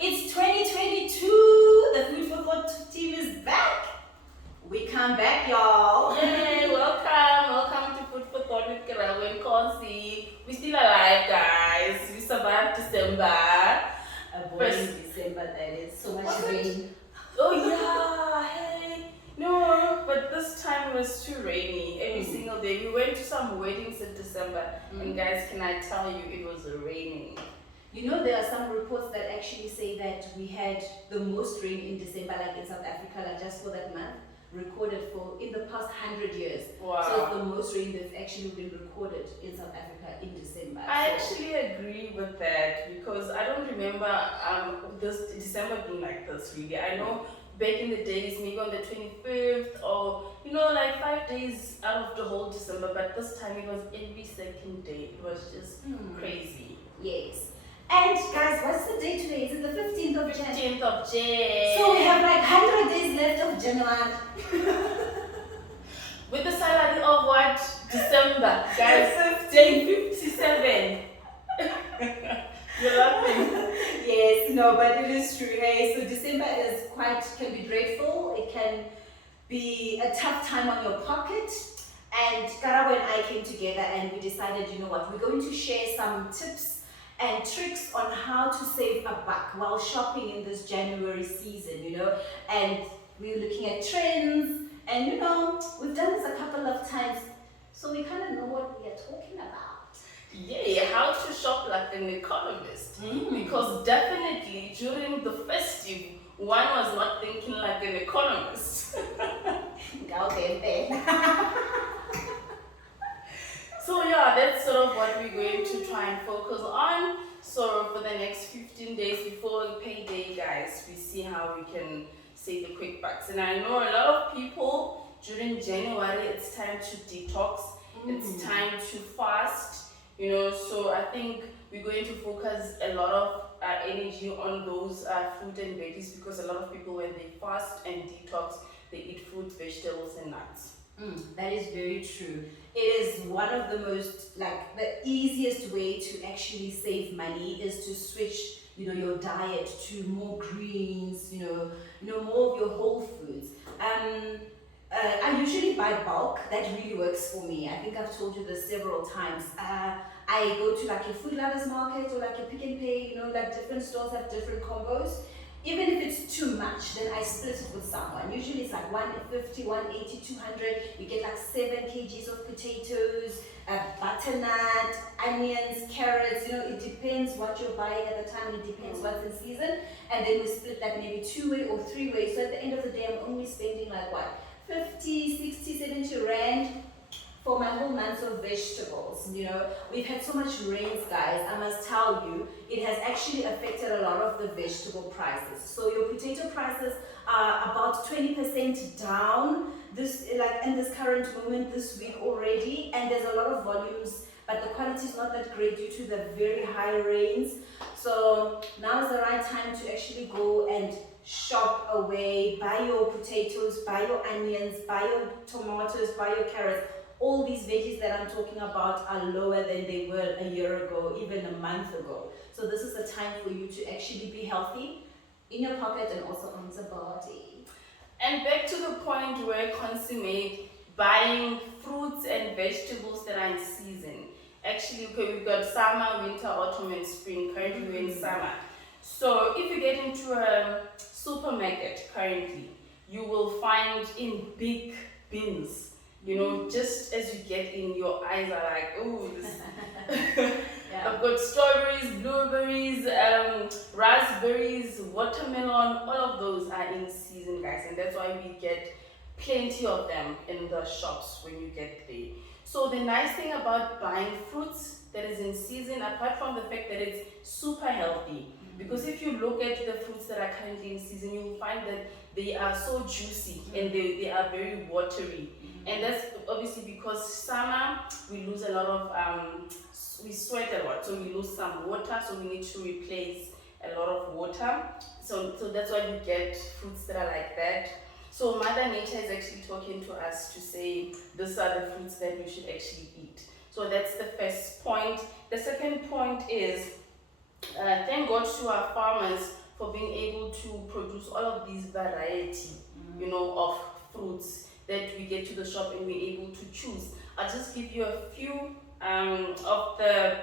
It's 2022. The Food for Thought team is back. We come back, y'all. Yay, welcome to Food for Thought with Karago and Consi. We're still alive, guys. We survived December. A boring First- December, that is. So much Was it? rain. Oh yeah, hey. No, but this time it was too rainy every single day. We went to some weddings in December, and guys, can I tell you, it was raining. You know, there are some reports that actually say that we had the most rain in December, like in South Africa, like just for that month, recorded for in the past 100 years. Wow. So it's the most rain that's actually been recorded in South Africa in December. I So- actually agree with that because I don't remember this December being like this really. I know back in the days, maybe on the 25th or like 5 days out of the whole December, but this time it was every second day. It was just crazy. Yes. And guys, what's the date today? Is it the 15th of January? 15th of Jan. So we have like 100 days left of January. With the salary of what? December. Guys, day 57. You're laughing. Yes, no, but it is true. Hey, so December can be dreadful. It can be a tough time on your pocket. And Karawa and I came together and we decided, you know what, we're going to share some tips and tricks on how to save a buck while shopping in this January season, and we're looking at trends and we've done this a couple of times, so we kind of know what we are talking about. Yeah, how to shop like an economist. Because definitely during the festive, one was not thinking like an economist. So yeah, that's sort of what we're going to try and focus on. So for the next 15 days before payday, guys, we see how we can save the quick bucks. And I know a lot of people during January, it's time to detox. It's time to fast. So I think we're going to focus a lot of energy on those fruit and veggies because a lot of people, when they fast and detox, they eat fruit, vegetables, and nuts. That is very true. It is one of the most, the easiest way to actually save money is to switch, your diet to more greens, more of your whole foods. I usually buy bulk. That really works for me. I think I've told you this several times. I go to like a food lovers market or like a Pick and Pay, different stores have different combos. Even if it's too much, then I split it with someone. Usually it's like 150, 180, 200. You get like 7 kgs of potatoes, butternut, onions, carrots. It depends what you're buying at the time. It depends what's in season. And then we split that maybe 2-way or 3-way. So at the end of the day, I'm only spending like what? 50, 60, 70 rand for my whole month of vegetables. We've had so much rains, guys. I must tell you, it has actually affected a lot of the vegetable prices. So your potato prices are about 20% down in this current moment this week already, and there's a lot of volumes, but the quality is not that great due to the very high rains. So now is the right time to actually go and shop away, buy your potatoes, buy your onions, buy your tomatoes, buy your carrots. All these veggies that I'm talking about are lower than they were a year ago, even a month ago. So this is the time for you to actually be healthy in your pocket and also on the body. And back to the point where consummate buying fruits and vegetables that are in season. Actually, okay, we've got summer, winter, autumn, and spring. Currently, we're in summer. So if you get into a supermarket currently, you will find in big bins. Just as you get in, your eyes are like, oh, this. Yeah. I've got strawberries, blueberries, raspberries, watermelon. All of those are in season, guys, and that's why we get plenty of them in the shops when you get there. So the nice thing about buying fruits that is in season, apart from the fact that it's super healthy, because if you look at the fruits that are currently in season, you will find that they are so juicy and they are very watery. And that's obviously because summer, we lose a lot of, we sweat a lot, so we lose some water, so we need to replace a lot of water. So that's why you get fruits that are like that. So Mother Nature is actually talking to us to say, these are the fruits that you should actually eat. So that's the first point. The second point is, thank God to our farmers for being able to produce all of these variety, of fruits that we get to the shop and we're able to choose. I'll just give you a few of the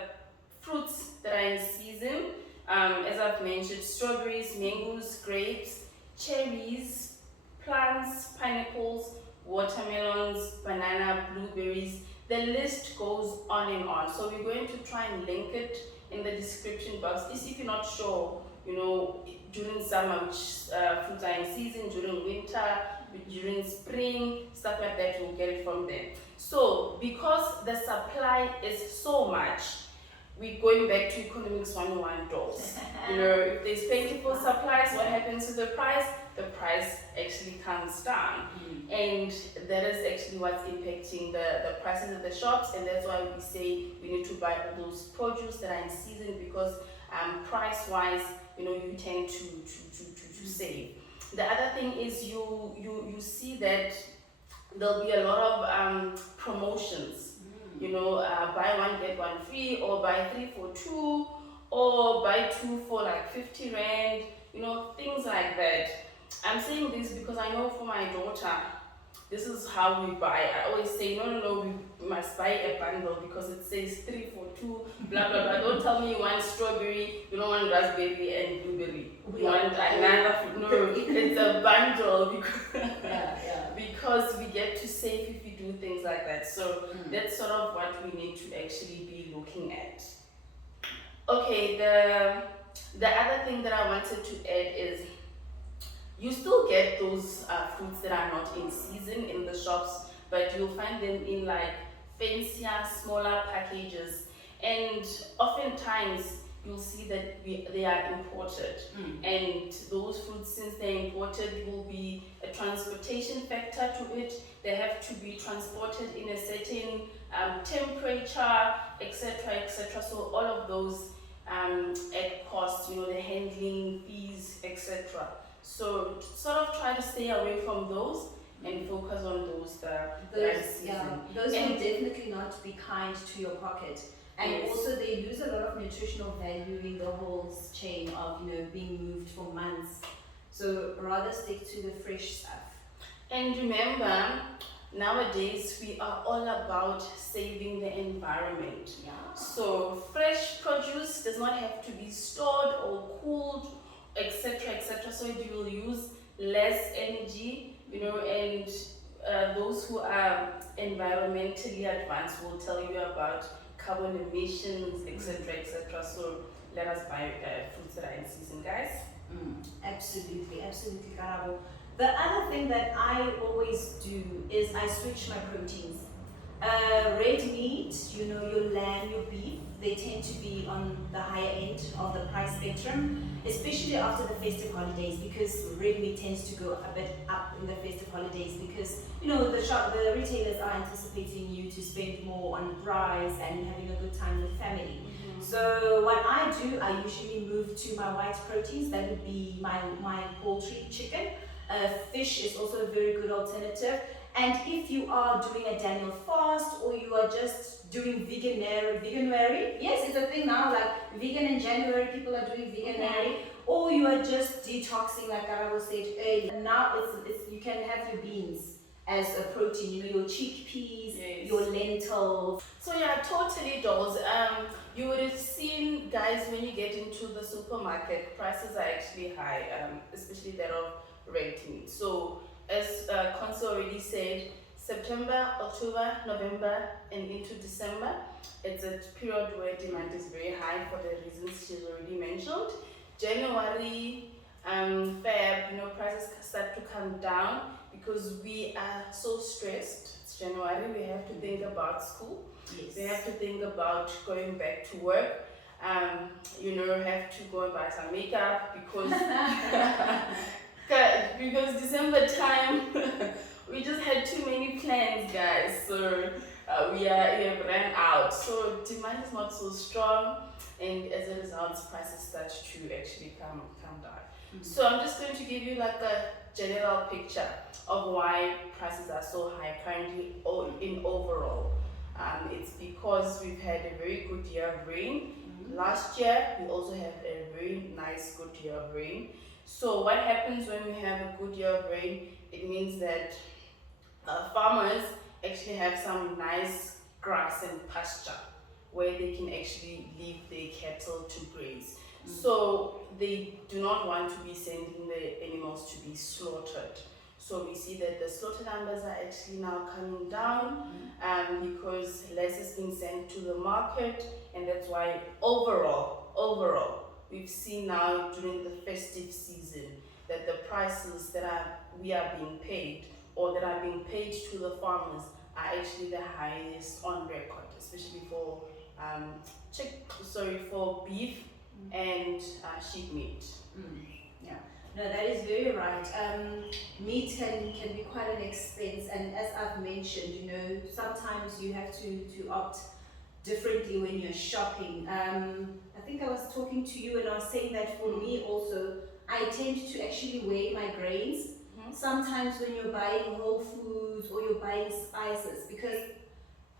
fruits that are in season. As I've mentioned, strawberries, mangoes, grapes, cherries, plums, pineapples, watermelons, banana, blueberries. The list goes on and on. So we're going to try and link it in the description box. If you're not sure, during summer which fruits are in season, during winter, during spring, stuff like that, you'll get it from there. So because the supply is so much, we're going back to economics 101 dolls. If there's plentiful supplies, what happens to the price? The price actually comes down. And that is actually what's impacting the prices at the shops, and that's why we say we need to buy all those produce that are in season, because price-wise, you tend to save. The other thing is you see that there'll be a lot of promotions. Buy one get one free, or buy 3 for 2, or buy 2 for like 50 rand, things like that. I'm saying this because I know for my daughter, this is how we buy. I always say, no, we must buy a bundle because it says 3 for 2, blah, blah, blah. Don't tell me you want strawberry, you don't want raspberry and blueberry. You want another fruit. No, it's a bundle because, because we get to save if we do things like that. So that's sort of what we need to actually be looking at. Okay, the other thing that I wanted to add is, you still get those fruits that are not in season in the shops, but you'll find them in like fancier, smaller packages. And oftentimes you'll see that they are imported. And those fruits, since they're imported, will be a transportation factor to it. They have to be transported in a certain temperature, etc., etc. So all of those add cost, the handling fees, etc. So sort of try to stay away from those and focus on those those will definitely not be kind to your pocket. And also they lose a lot of nutritional value in the whole chain of being moved for months. So rather stick to the fresh stuff. And remember, nowadays we are all about saving the environment. So fresh produce does not have to be stored or cooled, etc., etc. So it will use less energy, and those who are environmentally advanced will tell you about carbon emissions, etc., etc. So let us buy fruits that are in season, guys. Absolutely, Karabo. The other thing that I always do is I switch my proteins. Red meat, your lamb, your beef, they tend to be on the higher end of the price spectrum, especially after the festive holidays, because red meat tends to go a bit up in the festive holidays, because the retailers are anticipating you to spend more on rice and having a good time with family. So what I do, I usually move to my white proteins. That would be my poultry, chicken. Fish is also a very good alternative. And if you are doing a Daniel fast, or you are just doing veganuary, yes, it's a thing now, like vegan in January, people are doing veganuary, or you are just detoxing, like Karabo said earlier. Now it's you can have your beans as a protein, your chickpeas, your lentils. So yeah, totally, dolls. You would have seen, guys, when you get into the supermarket, prices are actually high, especially that of red meat. So as Consul already said, September, October, November, and into December, it's a period where demand is very high for the reasons she's already mentioned. January, Feb, prices start to come down because we are so stressed. It's January, we have to think about school. We have to think about going back to work. Have to go and buy some makeup because because December time we just had too many plans, guys. So we have ran out. So demand is not so strong, and as a result, prices start to actually come down. So I'm just going to give you like a general picture of why prices are so high currently in overall. It's because we've had a very good year of rain. Last year, we also had a very nice, good year of rain. So, what happens when we have a good year of rain? It means that farmers actually have some nice grass and pasture where they can actually leave their cattle to graze. So they do not want to be sending the animals to be slaughtered. So we see that the slaughter numbers are actually now coming down because less is being sent to the market, and that's why overall, we've seen now during the festive season that the prices we are being paid or that are being paid to the farmers are actually the highest on record, especially for for beef and sheep meat. Yeah, no, that is very right. Meat can be quite an expense, and as I've mentioned, sometimes you have to opt differently when you're shopping. I think I was talking to you and I was saying that for me also, I tend to actually weigh my grains. Sometimes when you're buying whole foods or you're buying spices, because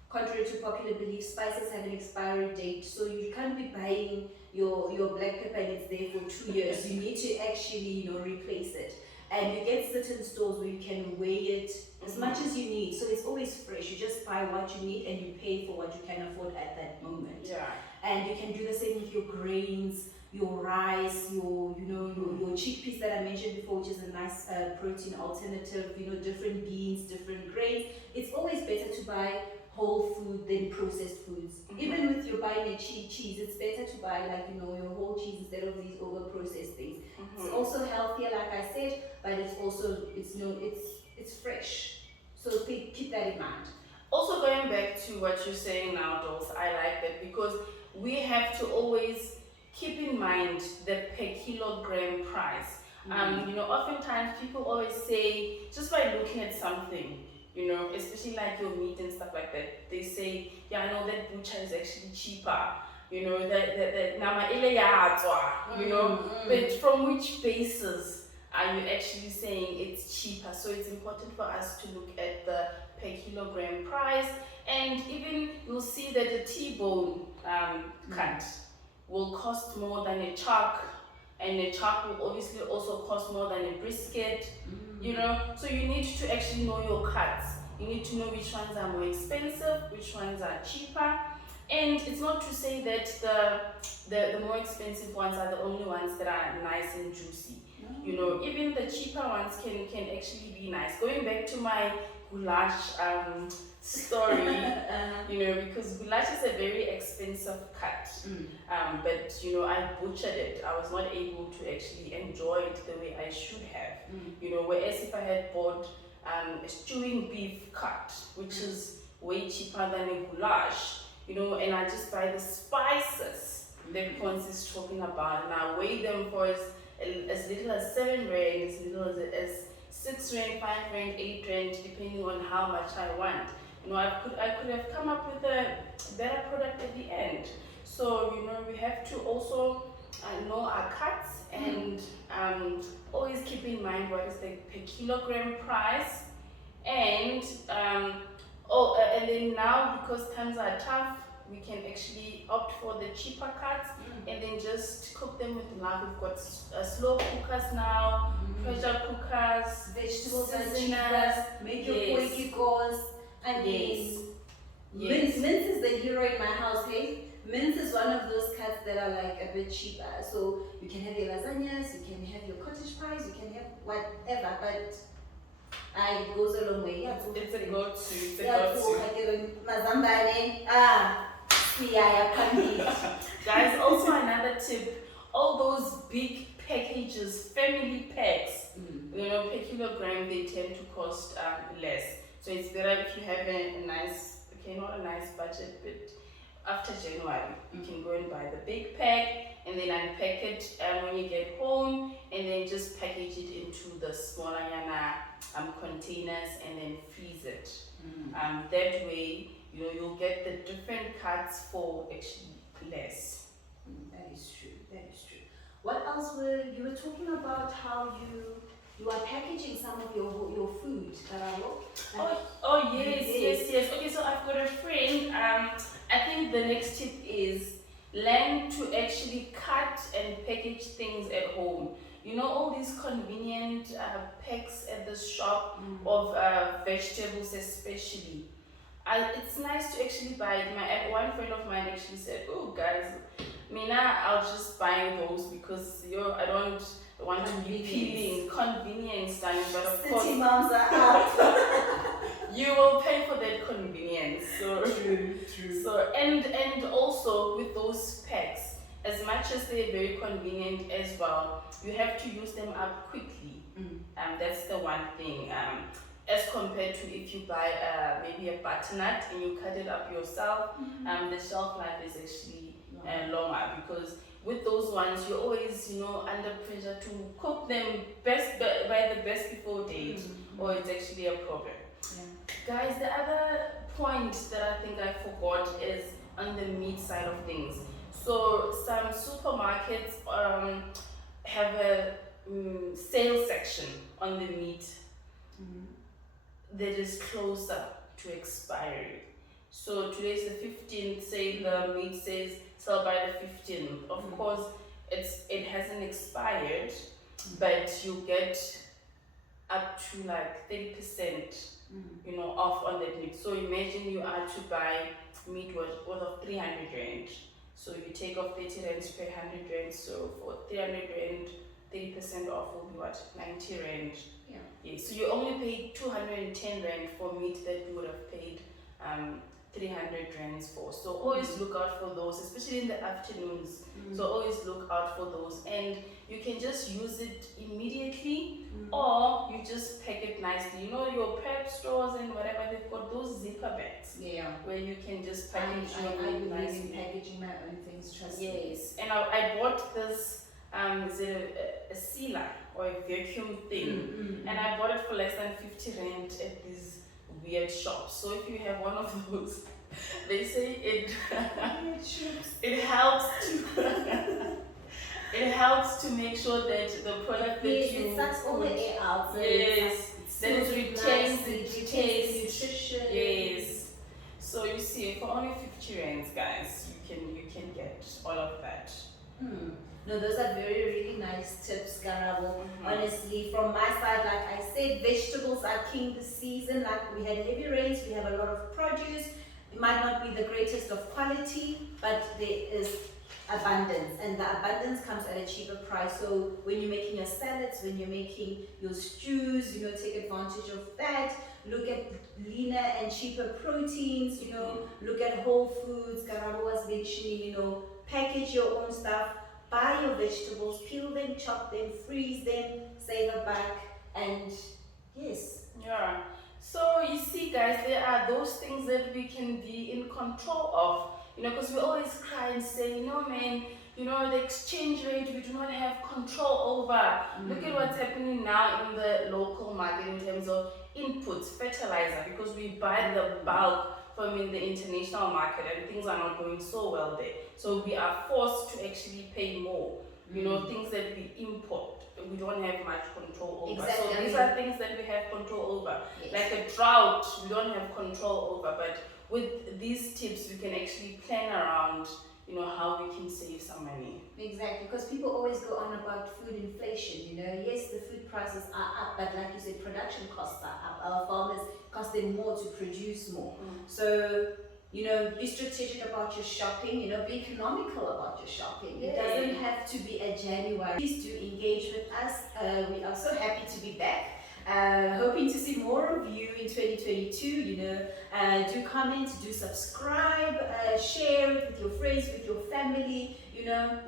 contrary to popular belief, spices have an expiry date, so you can't be buying your black pepper and it's there for 2 years. You need to actually replace it, and you get certain stores where you can weigh it as much as you need, so it's always fresh. You just buy what you need and you pay for what you can afford at that moment. Yeah. And you can do the same with your grains, your rice, your chickpeas that I mentioned before, which is a nice protein alternative. Different beans, different grains. It's always better to buy whole food than processed foods. Even with your buying a cheese, it's better to buy your whole cheese instead of these over processed things. It's also healthier, like I said, but it's also it's fresh. So keep that in mind. Also, going back to what you're saying now, Dolls, I like that because we have to always keep in mind the per kilogram price. Oftentimes people always say, just by looking at something, especially like your meat and stuff like that, they say, yeah, I know that butcher is actually cheaper. That nama ile ya atswa, but from which basis are you actually saying it's cheaper? So it's important for us to look at the per kilogram price, and even you'll see that the T-bone cut will cost more than a chuck, and a chuck will obviously also cost more than a brisket. So you need to actually know your cuts. You need to know which ones are more expensive, which ones are cheaper. And it's not to say that the more expensive ones are the only ones that are nice and juicy. Even the cheaper ones can actually be nice. Going back to my goulash story, because goulash is a very expensive cut. But I butchered it. I was not able to actually enjoy it the way I should have. Whereas if I had bought a stewing beef cut, which is way cheaper than a goulash, and I just buy the spices that Ponce is talking about, and I weigh them for as little as 7 rand, as little as 6 rand, 5 rand, 8 rand, depending on how much I want. I could have come up with a better product at the end. So we have to also know our cuts and always keep in mind what is the per kilogram price. And and then now, because times are tough, we can actually opt for the cheaper cuts and then just cook them with love. We've got slow cookers now, pressure cookers, Vegetables are seasoners. cheaper. Make your poikikos. And mince is the hero in my house, hey? Mince is one of those cuts that are like a bit cheaper. So you can have your lasagnas, you can have your cottage pies, you can have whatever, but it goes a long way. It's a go-to. It's a Yeah, go-to. mazambane. Guys, also another tip, all those big packages, family packs, per kilogram, they tend to cost less. So it's better if you have a nice, not a nice budget, but after January, you can go and buy the big pack and then unpack it when you get home, and then just package it into the smaller containers and then freeze it. That way, you'll get the different cuts for actually less. That is true. What else were you talking about? How you are packaging some of your food, Karabo? Yes. Okay, so I've got a friend. I think the next tip is learn to actually cut and package things at home. You know, all these convenient packs at the shop of vegetables, especially. It's nice to actually buy it. One friend of mine actually said, "Oh, guys, Mina, I'll just buy those because I don't want to be peeling convenience time, but of course, City moms are out. you will pay for that convenience." So True. so and also with those packs, as much as they're very convenient as well, you have to use them up quickly. That's the one thing. As compared to if you buy maybe a butternut and you cut it up yourself, the shelf life is actually longer, because with those ones you're always under pressure to cook them by the best before date, or it's actually a problem. Guys, the other point that I think I forgot is on the meat side of things. So some supermarkets have a sale section on the meat that is closer to expiry. So today's the 15th, say the meat says sell by the 15th. Of course, it hasn't expired, but you get up to like 30%, off on that meat. So imagine you are to buy meat worth of 300 rand. So you take off 30 rand per 100 rand. So for 300 rand, 30% off will be what? 90 rand. Yeah. So you only paid 210 rand for meat that you would have paid 300 rands for. So always look out for those, especially in the afternoons. So always look out for those, and you can just use it immediately, or you just pack it nicely. Your prep stores and whatever, they've got those zipper bags where you can just package your meat nicely. Packaging my own things, trust me. Yes, and I bought this is it a sealer or a vacuum thing, and I bought it for less than 50 rand at these weird shops. So if you have one of those, they say it helps to it helps to make sure that the product that it sucks all the air out. So that it retains the taste, nutrition. Yes. So you see, for only 50 rands, guys, you can get all of that. No, those are really nice tips, Garabo. Honestly, from my side, like I said, vegetables are king this season. Like we had heavy rains, we have a lot of produce. It might not be the greatest of quality, but there is abundance, and the abundance comes at a cheaper price. So when you're making your salads, when you're making your stews, take advantage of that. Look at leaner and cheaper proteins, look at whole foods. Garabo was mentioning, package your own stuff. Buy your vegetables, peel them, chop them, freeze them, save a buck, and yes. Yeah. So you see, guys, there are those things that we can be in control of, because we always cry and say, man, the exchange rate we do not have control over. Look at what's happening now in the local market in terms of inputs, fertilizer, because we buy the bulk from in the international market, and things are not going so well there. So we are forced to actually pay more. Things that we import, we don't have much control over. Exactly. So these are things that we have control over. Yes. Like a drought, we don't have control over. But with these tips, we can actually plan around, how we can save some money. Exactly, because people always go on about food inflation. Yes, the food prices are up, but like you said, production costs are up. Our farmers cost them more to produce more. So, be strategic about your shopping, be economical about your shopping. It doesn't have to be a JanuWorry. Please do engage with us. We are so happy to be back. Hoping to see more of you in 2022. Do comment, do subscribe, share it with your friends, with your family.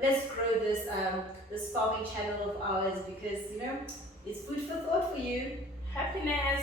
Let's grow this farming channel of ours, because it's food for thought for you. Happiness.